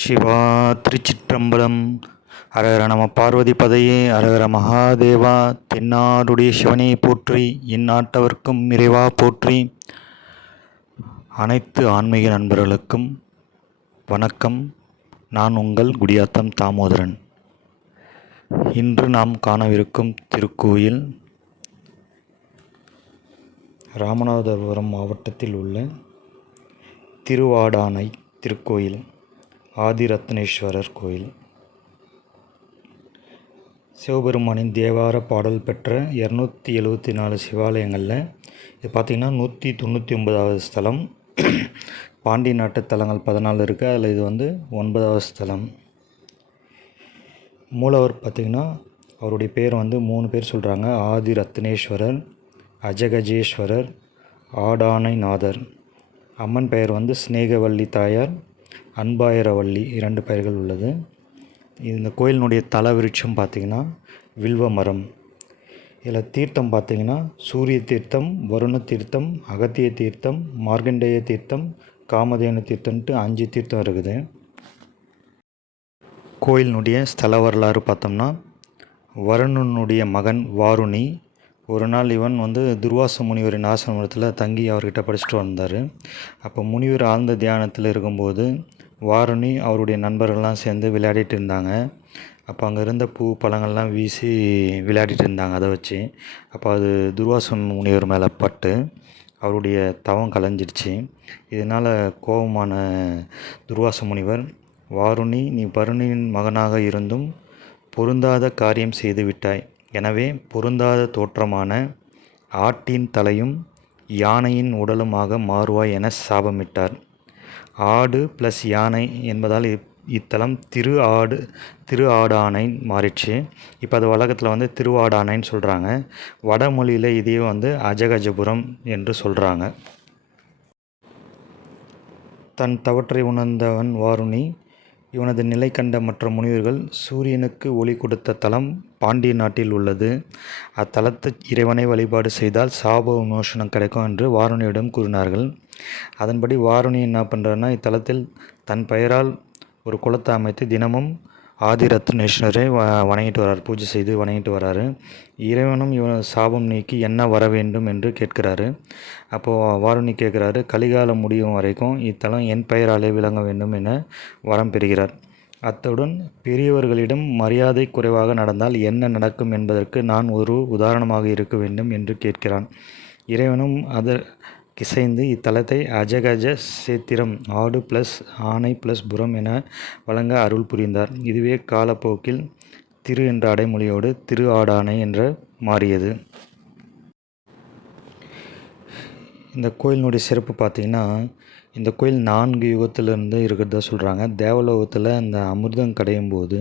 சிவா திருச்சிற்றம்பலம். அரகர நம பார்வதி பதையே. அரகர மகாதேவா. தென்னாடுடைய சிவனை போற்றி, இந்நாட்டவர்க்கும் இறைவா போற்றி. அனைத்து ஆன்மீக நண்பர்களுக்கும் வணக்கம். நான் உங்கள் குடியாத்தம் தாமோதரன். இன்று நாம் காணவிருக்கும் திருக்கோயில் ராமநாதபுரம் மாவட்டத்தில் உள்ள திருவாடானை திருக்கோயில், ஆதிரத்னேஸ்வரர் கோயில். சிவபெருமானின் தேவார பாடல் பெற்ற 274 சிவாலயங்களில் இது பார்த்திங்கன்னா 199வது ஸ்தலம். பாண்டி நாட்டு தலங்கள் 14 இருக்குது, அதில் இது 9வது ஸ்தலம். மூலவர் பார்த்திங்கன்னா அவருடைய பேர் 3 பேர் சொல்கிறாங்க. ஆதிரத்னேஸ்வரர், அஜகஜேஸ்வரர், ஆடானைநாதர். அம்மன் பெயர் ஸ்நேகவல்லி தாயார், அன்பாயிரவல்லி, 2 பெயர்கள் உள்ளது. இந்த கோயிலினுடைய தல விருட்சம் பார்த்திங்கன்னா வில்வ மரம். இதில் தீர்த்தம் பார்த்திங்கன்னா சூரிய தீர்த்தம், வருண தீர்த்தம், அகத்திய தீர்த்தம், மார்கண்டேய தீர்த்தம், காமதேனு தீர்த்தம்ட்டு 5 தீர்த்தம் இருக்குது. கோயிலினுடைய ஸ்தல வரலாறு பார்த்தோம்னா, வருணனுடைய மகன் வாருணி ஒரு நாள் இவன் துர்வாச முனிவரின் ஆசிரமத்தில் தங்கி அவர்கிட்ட படிச்சுட்டு வந்தார். அப்போ முனிவர் ஆழ்ந்த தியானத்தில் இருக்கும்போது வாருணி அவருடைய நண்பர்கள்லாம் சேர்ந்து விளையாடிட்டு இருந்தாங்க. அப்போ அங்கே இருந்த பூ பழங்கள்லாம் வீசி விளையாடிட்டு இருந்தாங்க. அதை வச்சு அப்போ அது துர்வாச முனிவர் மேலே பட்டு அவருடைய தவம் கலைஞ்சிடுச்சு. இதனால் கோபமான துர்வாச முனிவர், வாருணி, நீ வருணியின் மகனாக இருந்தும் பொருந்தாத காரியம் செய்து விட்டாய். எனவே பொருந்தாத தோற்றமான ஆட்டின் தலையும் யானையின் உடலுமாக மாறுவாய் என சாபமிட்டார். ஆடு ப்ளஸ் யானை என்பதால் இத்தலம் திரு ஆடானை மாறிடுச்சு. இப்போ அது வழக்கத்தில் திருவாடானைன்னு சொல்கிறாங்க. வடமொழியில் இதையே அஜகஜபுரம் என்று சொல்கிறாங்க. தன் தவற்றை உணர்ந்தவன் வாருணி இவனது நிலை கண்ட மற்ற முனிவர்கள் சூரியனுக்கு ஒளி கொடுத்த தலம் பாண்டிய நாட்டில் உள்ளது. அத்தலத்து இறைவனை வழிபாடு செய்தால் சாப விமோசனம் கிடைக்கும் என்று வாருணியிடம் கூறினார்கள். அதன்படி வாருணி என்ன பண்ணுறாருன்னா, இத்தலத்தில் தன் பெயரால் ஒரு குளத்தை அமைத்து தினமும் ஆதிரத்னேஸ்வரரை வணங்கிட்டு வர்றார், பூஜை செய்து வணங்கிட்டு வர்றாரு. இறைவனும் இவன் சாபம் நீக்கி என்ன வர வேண்டும் என்று கேட்கிறாரு. அப்போது வாருணி கேட்குறாரு, கலிகாலம் முடியும் வரைக்கும் இத்தலம் என் பெயராலே விளங்க வேண்டும் என வரம் பெறுகிறார். அத்துடன் பெரியவர்களிடம் மரியாதை குறைவாக நடந்தால் என்ன நடக்கும் என்பதற்கு நான் ஒரு உதாரணமாக இருக்க வேண்டும் என்று கேட்கிறான். இறைவனும் கிசைந்து இத்தலத்தை அஜகஜ சேத்திரம், ஆடு ப்ளஸ் ஆனை ப்ளஸ் புறம் என வழங்க அருள் புரிந்தார். இதுவே காலப்போக்கில் திரு என்ற அடைமொழியோடு திரு ஆடானை என்று மாறியது. இந்த கோயிலினுடைய சிறப்பு பார்த்திங்கன்னா, இந்த கோயில் 4 யுகத்திலிருந்து இருக்கிறதா சொல்கிறாங்க. தேவலோகத்தில் அந்த அமிர்தம் கடையும் போது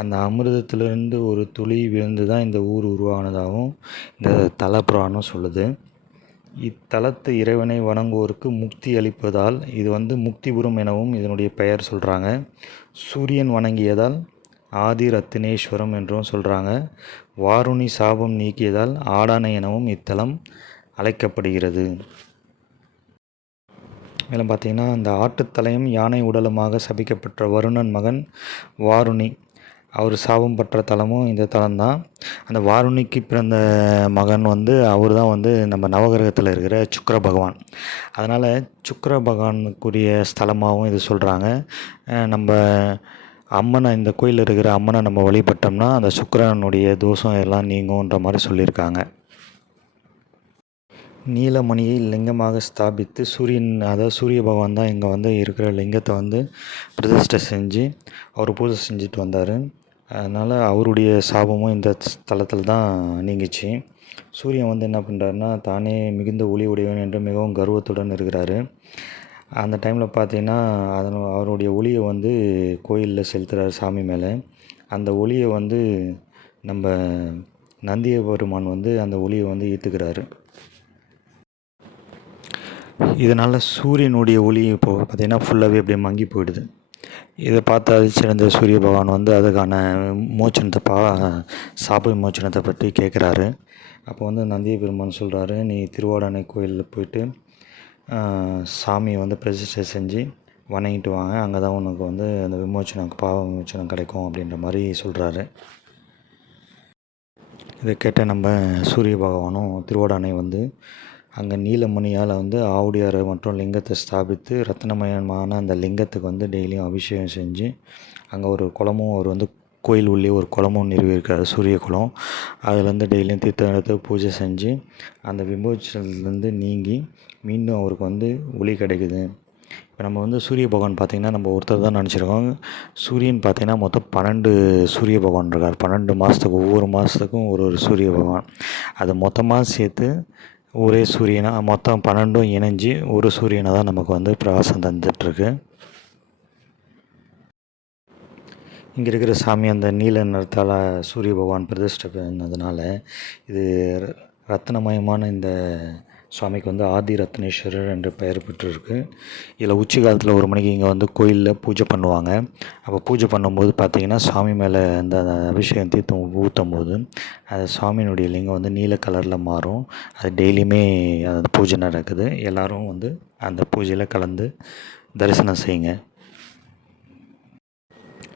அந்த அமிர்தத்திலிருந்து ஒரு துளி விழுந்து தான் இந்த ஊர் உருவானதாகவும் இந்த தல புராணம் சொல்லுது. இத்தலத்து இறைவனை வணங்குவோருக்கு முக்தி அளிப்பதால் இது முக்திபுரம் எனவும் இதனுடைய பெயர் சொல்கிறாங்க. சூரியன் வணங்கியதால் ஆதிரத்னேஸ்வரம் என்றும் சொல்கிறாங்க. வாருணி சாபம் நீக்கியதால் ஆடானை எனவும் இத்தலம் அழைக்கப்படுகிறது. மேலும் பார்த்திங்கன்னா, இந்த ஆட்டுத்தலையும் யானை உடலுமாக சபிக்கப்பட்ட வருணன் மகன் வாருணி, அவர் சாபம் பெற்ற தலமும் இந்த தலம்தான். அந்த வாருணிக்கு பிறந்த மகன் அவர் தான் நம்ம நவகிரகத்தில் இருக்கிற சுக்கிர பகவான். அதனால் சுக்கிர பகவானுக்குரிய ஸ்தலமாகவும் இது சொல்கிறாங்க. நம்ம அம்மனை, இந்த கோயிலில் இருக்கிற அம்மனை நம்ம வழிபட்டோம்னா அந்த சுக்கிரனுடைய தோஷம் எல்லாம் நீங்கும்ன்ற மாதிரி சொல்லியிருக்காங்க. நீலமணியை லிங்கமாக ஸ்தாபித்து சூரிய பகவான் தான் இங்கே இருக்கிற லிங்கத்தை பிரதிஷ்டை செஞ்சு அவர் பூஜை செஞ்சுட்டு வந்தார். அதனால் அவருடைய சாபமும் இந்த ஸ்தலத்தில் தான் நீங்கிச்சு. சூரியன் என்ன பண்ணுறாருன்னா, தானே மிகுந்த ஒளி உடையவன் என்று மிகவும் கர்வத்துடன் இருக்கிறாரு. அந்த டைமில் பார்த்திங்கன்னா அவருடைய ஒளியை கோயிலில் செலுத்துகிறார் சாமி மேலே. அந்த ஒளியை நம்ம நந்திய பெருமான் அந்த ஒளியை ஈர்த்துக்கிறாரு. இதனால் சூரியனுடைய ஒளி இப்போது பார்த்திங்கன்னா ஃபுல்லாகவே அப்படியே மங்கி போயிடுது. இதை பார்த்து அதிர்ச்சியடைந்த சூரிய பகவான் அதுக்கான மோச்சனத்தை சாப விமோச்சனத்தை பற்றி கேட்குறாரு. அப்போ நந்திய பெருமான் சொல்கிறாரு, நீ திருவாடானை கோயிலில் போயிட்டு சாமியை பிரதிஷ்டை செஞ்சு வணங்கிட்டு வாங்க, அங்கே தான் உனக்கு வந்து அந்த விமோச்சனம், பாவ விமோச்சனம் கிடைக்கும் அப்படின்ற மாதிரி சொல்கிறாரு. இதை கேட்ட நம்ம சூரிய பகவானும் திருவாடானை வந்து அங்கே நீலமணியால் வந்து ஆவுடையார் மற்றும் லிங்கத்தை ஸ்தாபித்து ரத்னமயமான அந்த லிங்கத்துக்கு வந்து டெய்லியும் அபிஷேகம் செஞ்சு அங்கே ஒரு குளமும் அவர் வந்து கோயில் உள்ளே ஒரு குளமும் நிறுவியிருக்காரு, சூரிய குளம். அதுலேருந்து டெய்லியும் தீர்த்தம் எடுத்து பூஜை செஞ்சு அந்த விமோச்சனத்துலேருந்து நீங்கி மீண்டும் அவருக்கு வந்து ஒளி கிடைக்குது. இப்போ நம்ம வந்து சூரிய பகவான் பார்த்திங்கன்னா நம்ம ஒருத்தர் தான் நினச்சிருக்கோம். சூரியன் பார்த்திங்கன்னா மொத்தம் 12 சூரிய பகவான் இருக்கார். 12 மாதத்துக்கு ஒவ்வொரு மாதத்துக்கும் ஒரு ஒரு சூரிய பகவான். அதை மொத்தமாக சேர்த்து ஒரே சூரியனாக மொத்தம் 12ம் இணைஞ்சு ஒரு சூரியனை தான் நமக்கு வந்து பிரகாசம் தந்துட்டுருக்கு. இங்கே இருக்கிற சாமி அந்த நீல நிறத்தால் சூரிய பகவான் பிரதிஷ்டை பண்ணதுனால இது ரத்னமயமான இந்த சுவாமிக்கு வந்து ஆதி ரத்னேஸ்வரர் என்று பெயர் பெற்றிருக்கு. இதில் உச்சி காலத்தில் 1 மணிக்கு இங்கே வந்து கோயிலில் பூஜை பண்ணுவாங்க. அப்போ பூஜை பண்ணும்போது பார்த்திங்கன்னா சாமி மேலே அந்த அபிஷேகம் தீர்த்தம் ஊற்றும் போது அது சாமியினுடைய லிங்கம் வந்து நீல கலரில் மாறும். அது டெய்லியுமே அந்த பூஜை நடக்குது. எல்லோரும் வந்து அந்த பூஜையில் கலந்து தரிசனம் செய்யுங்க.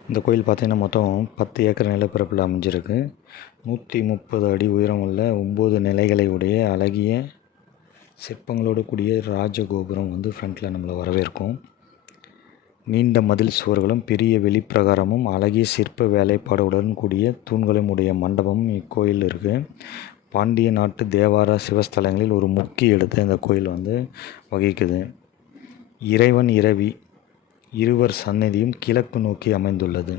இந்த கோயில் பார்த்திங்கன்னா மொத்தம் 10 ஏக்கர் நிலப்பரப்பில் அமைஞ்சிருக்கு. 130 அடி உயரமுள்ள 9 நிலைகளை உடைய அழகிய சிற்பங்களோடு கூடிய ராஜகோபுரம் வந்து ஃப்ரண்ட்டில் நம்மளை வரவேற்கும். நீண்ட மதில் சுவர்களும் பெரிய வெளிப்பிரகாரமும் அழகிய சிற்ப வேலைப்பாடுடன் கூடிய தூண்களும் உடைய மண்டபமும் இக்கோயில் இருக்குது. பாண்டிய நாட்டு தேவார சிவஸ்தலங்களில் ஒரு முக்கிய இடத்தை இந்த கோயில் வந்து வகிக்குது. இறைவன் இரவி இருவர் சன்னதியும் கிழக்கு நோக்கி அமைந்துள்ளது.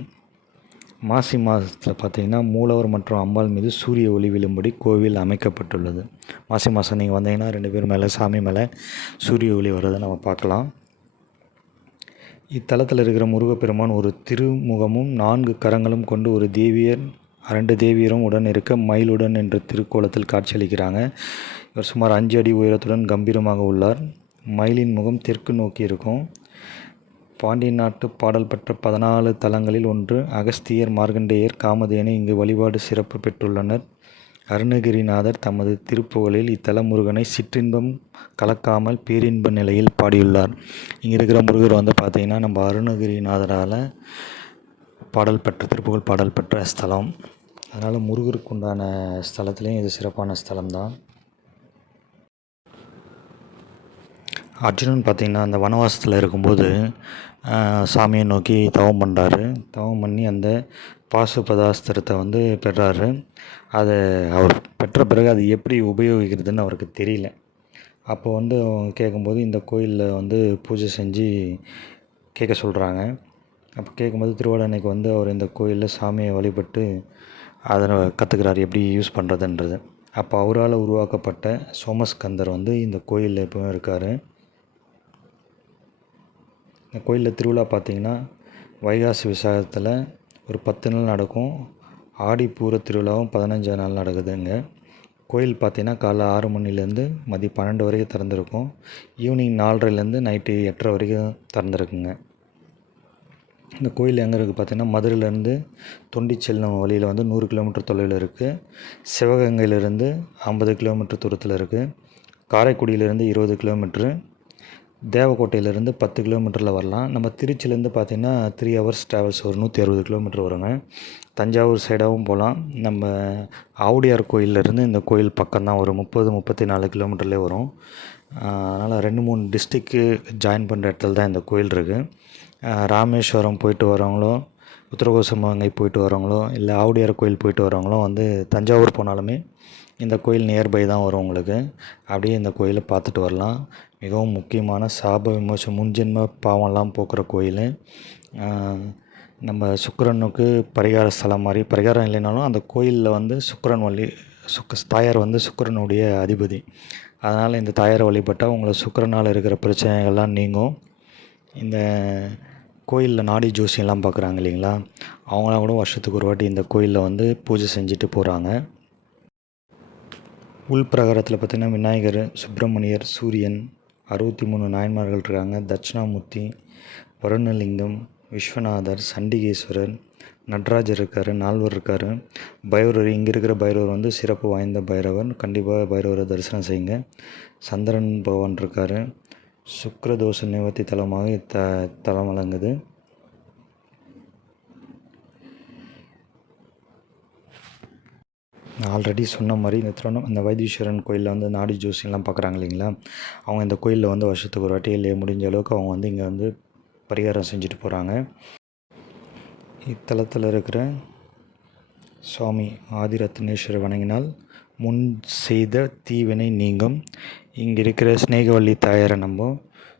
மாசி மாதத்தில் பார்த்திங்கன்னா மூலவர் மற்றும் அம்பாள் மீது சூரிய ஒளி விழும்படி கோவில் அமைக்கப்பட்டுள்ளது. மாசி மாதம் நீங்கள் வந்தீங்கன்னா 2 பேர் மேலே சாமி மேலே சூரிய ஒளி வர்றதை நம்ம பார்க்கலாம். இத்தலத்தில் இருக்கிற முருகப்பெருமான் ஒரு திருமுகமும் 4 கரங்களும் கொண்டு ஒரு தேவியர் 2 தேவியரும் உடன் இருக்க மயிலுடன் என்ற திருக்கோலத்தில் காட்சியளிக்கிறாங்க. இவர் சுமார் 5 அடி உயரத்துடன் கம்பீரமாக உள்ளார். மயிலின் முகம் தெற்கு நோக்கி இருக்கும். பாண்டிய நாட்டு பாடல் பெற்ற 14 தலங்களில் ஒன்று. அகஸ்தியர், மார்க்கண்டேயர், காமதேனு இங்கு வழிபாடு சிறப்பு பெற்றுள்ளனர். அருணகிரிநாதர் தமது திருப்புகழில் இத்தல முருகனை சிற்றின்பம் கலக்காமல் பேரின்ப நிலையில் பாடியுள்ளார். இங்கே இருக்கிற முருகர் வந்து பார்த்திங்கன்னா நம்ம அருணகிரிநாதரால் திருப்புகழ் பாடல் பெற்ற ஸ்தலம். அதனால் முருகருக்கு உண்டான ஸ்தலத்துலேயும் இது சிறப்பான ஸ்தலம்தான். அர்ஜுனன் பார்த்திங்கன்னா அந்த வனவாசத்தில் இருக்கும்போது சாமியை நோக்கி தவம் பண்ணுறாரு. தவம் பண்ணி அந்த பாசுபதாஸ்திரத்தை வந்து பெறாரு. அதை அவர் பெற்ற பிறகு அது எப்படி உபயோகிக்கிறதுன்னு அவருக்கு தெரியல. அப்போ வந்து அவங்க கேட்கும்போது இந்த கோயிலில் வந்து பூஜை செஞ்சு கேட்க சொல்கிறாங்க. அப்போ கேட்கும்போது திருவாடானைக்கு வந்து அவர் இந்த கோயிலில் சாமியை வழிபட்டு அதை கற்றுக்கிறார் எப்படி யூஸ் பண்ணுறதுன்றது. அப்போ அவரால் உருவாக்கப்பட்ட சோமஸ்கந்தர் வந்து இந்த கோயிலில் எப்பவும் இருக்கார். இந்த கோயிலில் திருவிழா பார்த்திங்கன்னா வைகாசி விசாகத்தில் ஒரு 10 நாள் நடக்கும். ஆடிப்பூர திருவிழாவும் 15 நாள் நடக்குதுங்க. கோயில் பார்த்திங்கன்னா காலைல 6 மணிலேருந்து மதியம் 12 வரைக்கும் திறந்துருக்கும். ஈவினிங் 4:30லேருந்து நைட்டு 8:30 வரைக்கும் திறந்துருக்குங்க. இந்த கோயில் எங்கே இருக்குது பார்த்திங்கன்னா மதுரையிலேருந்து தொண்டி செல்லும் வழியில் வந்து 100 கிலோமீட்டர் தொலைவில் இருக்குது. சிவகங்கையிலேருந்து 50 கிலோமீட்டர் தூரத்தில் இருக்குது. காரைக்குடியிலேருந்து 20 கிலோமீட்ரு, தேவக்கோட்டையிலேருந்து 10 கிலோமீட்டரில் வரலாம். நம்ம திருச்சியிலேருந்து பார்த்திங்கன்னா 3 ஹவர்ஸ் ட்ராவல்ஸ் ஒரு 160 கிலோமீட்டர் வருங்க. தஞ்சாவூர் சைடாகவும் போகலாம். நம்ம ஆவுடையார் கோயிலேருந்து இந்த கோயில் பக்கம்தான், ஒரு 30-34 கிலோமீட்டர்லேயே வரும். அதனால் 2-3 டிஸ்ட்ரிக்கு ஜாயின் பண்ணுற இடத்துல தான் இந்த கோயில் இருக்குது. ராமேஸ்வரம் போயிட்டு வரவங்களோ, உத்தரகோசமங்கை போயிட்டு வரவங்களோ, இல்லை ஆவுடையார் கோயில் போயிட்டு வரவங்களோ வந்து தஞ்சாவூர் போனாலுமே இந்த கோயில் நியர்பை தான் வரும் உங்களுக்கு. அப்படியே இந்த கோயிலை பார்த்துட்டு வரலாம். மிகவும் முக்கியமான சாப விமோசனம் முன்ஜென்ம பாவம்லாம் போக்குற கோயில். நம்ம சுக்கிரனுக்கு பரிகார ஸ்தலம் மாதிரி, பரிகாரம் இல்லைனாலும் அந்த கோயிலில் வந்து தாயார் வந்து சுக்கிரனுடைய அதிபதி. அதனால் இந்த தாயாரை வழிபட்டால் உங்களை சுக்கிரனால் இருக்கிற பிரச்சனைகள்லாம் நீங்கும். இந்த கோயிலில் நாடி ஜோசியெல்லாம் பார்க்குறாங்க இல்லைங்களா, அவங்களாம் கூட வருஷத்துக்கு ஒரு வாட்டி இந்த கோயிலில் வந்து பூஜை செஞ்சுட்டு போகிறாங்க. உள்பிரகாரத்தில் பார்த்திங்கன்னா விநாயகர், சுப்பிரமணியர், சூரியன், 63 நாயன்மார்கள் இருக்காங்க. தட்சிணாமூர்த்தி, வருணலிங்கம், விஸ்வநாதர், சண்டிகேஸ்வரர், நடராஜர் இருக்கார், நால்வர் இருக்கார், பைரவர். இங்கே இருக்கிற பைரவர் வந்து சிறப்பு வாய்ந்த பைரவர். கண்டிப்பாக பைரவரை தரிசனம் செய்யுங்க. சந்திரன் பகவான் இருக்கார். சுக்கிரதோஷ நிவர்த்தி தலமாக தலம் வழங்குது. நான் ஆல்ரெடி சொன்ன மாதிரி இந்த வைத்தீஸ்வரன் கோயிலில் வந்து நாடி ஜோசியெல்லாம் பார்க்குறாங்க இல்லைங்களா, அவங்க இந்த கோயிலில் வந்து வருஷத்துக்கு ஒரு வாட்டி இல்லையே முடிஞ்ச அளவுக்கு அவங்க வந்து இங்கே வந்து பரிகாரம் செஞ்சுட்டு போகிறாங்க. இத்தலத்தில் இருக்கிற சுவாமி ஆதிரத்னேஸ்வரர் வணங்கினால் முன் செய்த தீவினை நீங்கும். இங்கே இருக்கிற ஸ்நேகவல்லி தாயாரை நம்ம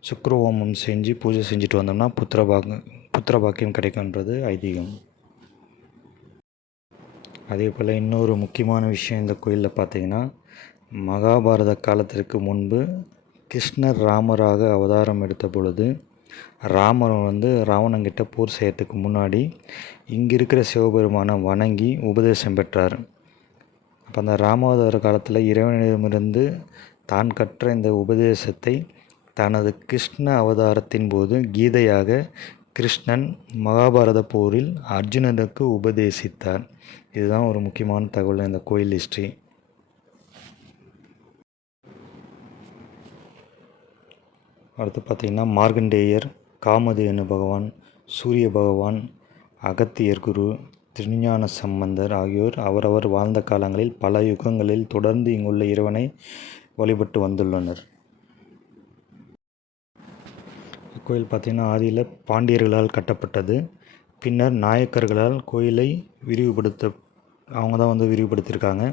சுக்கிரஹோமம் செஞ்சு பூஜை செஞ்சுட்டு வந்தோம்னா புத்திர பாக்கியம் கிடைக்கும்ன்றது ஐதீகம். அதே போல் இன்னொரு முக்கியமான விஷயம் இந்த கோயிலில் பார்த்திங்கன்னா, மகாபாரத காலத்திற்கு முன்பு கிருஷ்ணர் ராமராக அவதாரம் எடுத்த பொழுது ராமர் வந்து ராவணங்கிட்ட போர் செய்யறதுக்கு முன்னாடி இங்கே இருக்கிற சிவபெருமானை வணங்கி உபதேசம் பெற்றார். அப்போ அந்த ராமாவதார காலத்தில் இறைவனிடமிருந்து தான் கற்ற இந்த உபதேசத்தை தனது கிருஷ்ண அவதாரத்தின் போது கீதையாக கிருஷ்ணன் மகாபாரத போரில் அர்ஜுனனுக்கு உபதேசித்தார். இதுதான் ஒரு முக்கியமான தகவல் இந்த கோயில் ஹிஸ்ட்ரி. அடுத்து பார்த்திங்கன்னா, மார்க்கண்டேயர், காமதேனு பகவான், சூரிய பகவான், அகத்தியர் குரு, திருஞான சம்பந்தர் ஆகியோர் அவரவர் வாழ்ந்த காலங்களில் பல யுகங்களில் தொடர்ந்து இங்குள்ள இறைவனை வழிபட்டு வந்துள்ளனர். இக்கோயில் பார்த்திங்கன்னா ஆதியில் பாண்டியர்களால் கட்டப்பட்டது. பின்னர் நாயக்கர்களால் கோயிலை அவங்க தான் வந்து விரிவுபடுத்தியிருக்காங்க.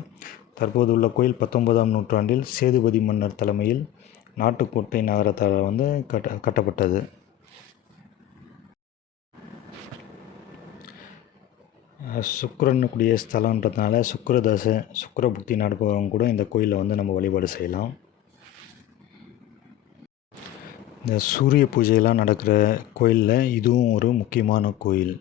தற்போது உள்ள கோயில் 19ஆம் நூற்றாண்டில் சேதுபதி மன்னர் தலைமையில் நாட்டுக்கோட்டை நகரத்தால் வந்து கட்டப்பட்டது. சுக்கிரனுக்குரிய ஸ்தலன்றதுனால சுக்கிரதசை சுக்கிர புக்தி நடப்பவங்க கூட இந்த கோயிலில் வந்து நம்ம வழிபாடு செய்யலாம். இந்த சூரிய பூஜையெல்லாம் நடக்கிற கோயிலில் இதுவும் ஒரு முக்கியமான கோயில்.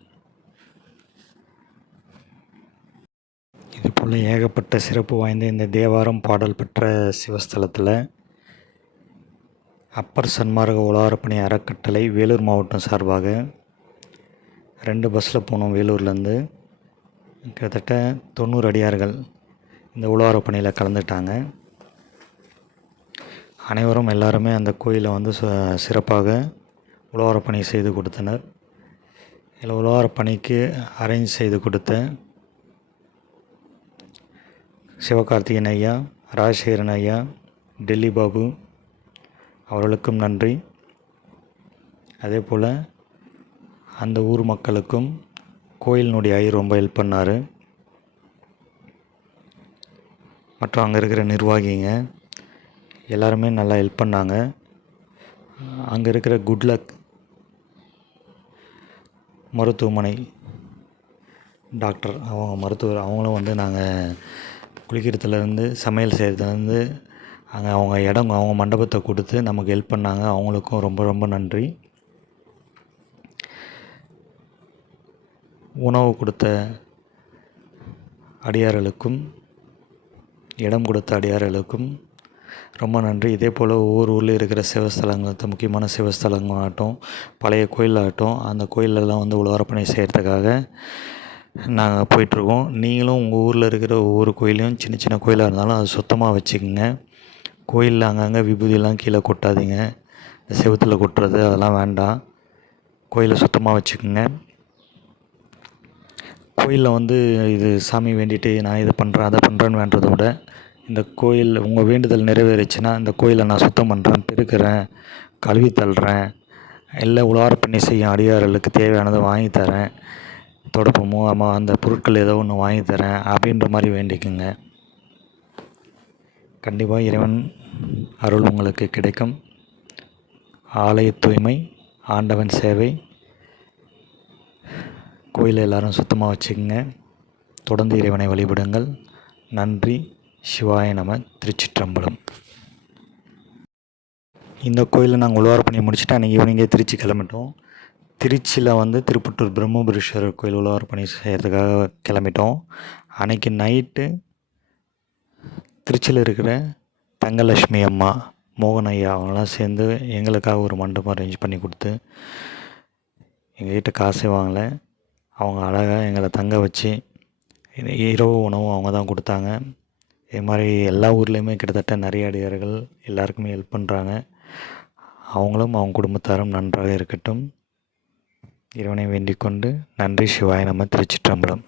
இதுபோல் ஏகப்பட்ட சிறப்பு வாய்ந்த இந்த தேவாரம் பாடல் பெற்ற சிவஸ்தலத்தில் அப்பர் சன்மார்க்க உழவாரப்பணி அறக்கட்டளை வேலூர் மாவட்டம் சார்பாக 2 பஸ்ஸில் போனோம். வேலூர்லேருந்து கிட்டத்தட்ட 90 அடியார்கள் இந்த உழவாரப்பணியில் கலந்துட்டாங்க. அனைவரும் எல்லாருமே அந்த கோயிலை வந்து சிறப்பாக உழவாரப்பணி செய்து கொடுத்தனர். இதில் உழவாரப்பணிக்கு அரேஞ்ச் செய்து கொடுத்த சிவகார்த்திகேயன் ஐயா, ராஜசேகரன் ஐயா, டெல்லி பாபு அவர்களுக்கும் நன்றி. அதே போல் அந்த ஊர் மக்களுக்கும் கோயிலினுடைய ஐயர் ரொம்ப ஹெல்ப் பண்ணார். மற்றும் அங்கே இருக்கிற நிர்வாகிங்க எல்லாருமே நல்லா ஹெல்ப் பண்ணாங்க. அங்கே இருக்கிற குட்லக் மருத்துவமனை டாக்டர் மருத்துவர் அவங்களும் வந்து நாங்கள் குளிக்கிறதுலேருந்து சமையல் செய்கிறதுலேருந்து அங்கே அவங்க மண்டபத்தை கொடுத்து நமக்கு ஹெல்ப் பண்ணாங்க. அவங்களுக்கும் ரொம்ப ரொம்ப நன்றி. உணவு கொடுத்த அடியார்களுக்கும் இடம் கொடுத்த அடியார்களுக்கும் ரொம்ப நன்றி. இதே போல் ஒவ்வொரு ஊரில் இருக்கிற சிவஸ்தலங்கள் முக்கியமான சிவஸ்தலங்களாகட்டும் பழைய கோயிலாகட்டும் அந்த கோயிலெல்லாம் வந்து உழவாரப்பணி செய்கிறதுக்காக நாங்கள் போயிட்டுருக்கோம். நீங்களும் உங்கள் ஊரில் இருக்கிற ஒவ்வொரு கோயிலையும் சின்ன சின்ன கோயிலாக இருந்தாலும் அதை சுத்தமாக வச்சுக்கோங்க. கோயிலில் அங்கங்கே விபூதியெல்லாம் கீழே கொட்டாதீங்க. இந்த செவுத்தில் கொட்டுறது அதெல்லாம் வேண்டாம். கோயிலை சுத்தமாக வச்சுக்கோங்க. கோயிலில் வந்து இது சாமி வேண்டிட்டு நான் இதை பண்ணுறேன் அதை பண்ணுறேன்னு வேண்டதை விட இந்த கோயில் உங்கள் வேண்டுதல் நிறைவேறிச்சுன்னா இந்த கோயிலை நான் சுத்தம் பண்ணுறேன், பெருக்கிறேன், கழுவி தள்ளுறேன், இல்லை உழவாரப்பணி செய்யும் அடியார்களுக்கு தேவையானதை வாங்கி தரேன், தொடப்பமோ அந்த பொருட்கள் ஏதோ ஒன்று வாங்கி தரேன் அப்படின்ற மாதிரி வேண்டிக்குங்க. கண்டிப்பாக இறைவன் அருள் உங்களுக்கு கிடைக்கும். ஆலய தூய்மை, ஆண்டவன் சேவை, கோயிலை எல்லோரும் சுத்தமாக வச்சுக்கோங்க. தொடர்ந்து இறைவனை வழிபடுங்கள். நன்றி. சிவாய நம. திருச்சிற்றம்பலம். இந்த கோயிலில் நாங்கள் உழவாரப்பணி முடிச்சுட்டு அன்றைக்கி ஈவினிங்கே திருச்சி கிளம்பிட்டோம். திருச்சியில் வந்து திருப்பட்டூர் பிரம்மபுரீஸ்வரர் கோயில் உழவாரப்பணி செய்கிறதுக்காக கிளம்பிட்டோம். அன்றைக்கி நைட்டு திருச்சியில் இருக்கிற தங்கலட்சுமி அம்மா, மோகன் ஐயா அவங்களாம் சேர்ந்து எங்களுக்காக ஒரு மண்டபம் அரேஞ்ச் பண்ணி கொடுத்து எங்கள்கிட்ட காசு வாங்கலை. அவங்க அழகாக எங்களை தங்க வச்சு இரவு உணவும் அவங்க தான் கொடுத்தாங்க. இது மாதிரி எல்லா ஊர்லேயுமே கிட்டத்தட்ட நிறைய அடியார்கள் எல்லாருக்குமே ஹெல்ப் பண்ணுறாங்க. அவங்களும் அவங்க குடும்பத்தாரும் நன்றாக இருக்கட்டும். இறைவனை வேண்டிக் கொண்டு நன்றி. சிவாய நம. திருச்சிற்றம்பலம்.